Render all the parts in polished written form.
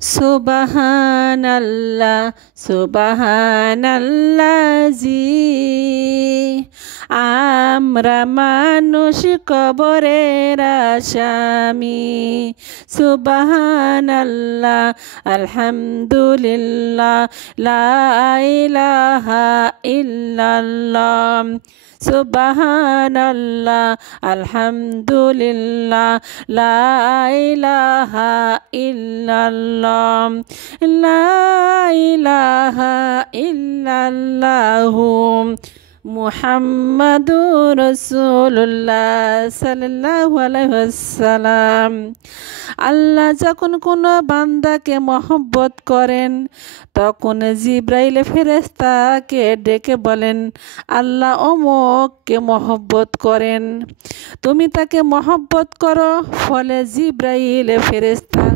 সুবহানাল্লাহ সুবহানাল্লাজি আমরা মানুষ কবরের আসামি। সুবহানাল্লাহ আলহামদুলিল্লাহ লা ইলাহা ইল্লাল্লাহ। সুবহানাল্লাহ আলহামদুলিল্লাহ লা ইলাহা ইল্লাল্লাহ লা ইলাহা ইল্লাল্লাহু মুহাম্মাদুর রাসূলুল্লাহ সাল্লাল্লাহু আলাইহি ওয়াসাল্লাম। আল্লাহ যখন কোনো বান্দাকে মহব্বত করেন তখন জিব্রাইল ফেরেশতাকে ডেকে বলেন, আল্লাহ অমুককে মহব্বত করেন। তুমি তাকে মহব্বত করো, ফলে জিব্রাইল ফেরেশতা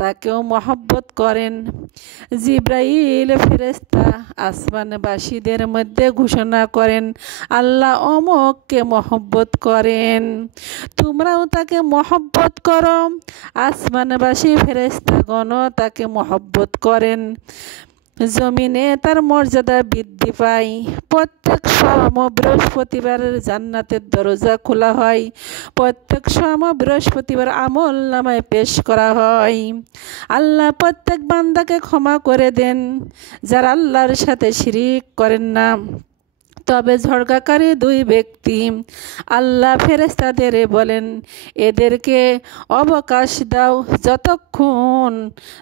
তাকেও মহব্বত করেন। জিব্রাইল ফেরেশতা আসমানবাসীদের মধ্যে ঘোষণা করেন, আল্লাহ অমুককে মহব্বত করেন, তোমরাও তাকে মহব্বত করো। আসমানবাসী ফেরেশতাগণ তাকে মহব্বত করেন। জমিনে তার মর্যাদা বৃদ্ধি পায়। প্রত্যেক সোম বৃহস্পতিবার জান্নাতের দরজা খোলা হয়। প্রত্যেক সোম বৃহস্পতিবার আমল নামায় পেশ করা হয়। আল্লাহ প্রত্যেক বান্দাকে ক্ষমা করে দেন যারা আল্লাহর সাথে শিরিক করেন না। তবে ঝগড়াকারী দুই ব্যক্তি আল্লাহ ফেরেশতাদের বলেন, এদেরকে অবকাশ দাও যতক্ষণ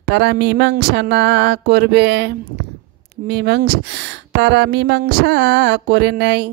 তারা মীমাংসা না করবে। তারা মীমাংসা করে নেয়।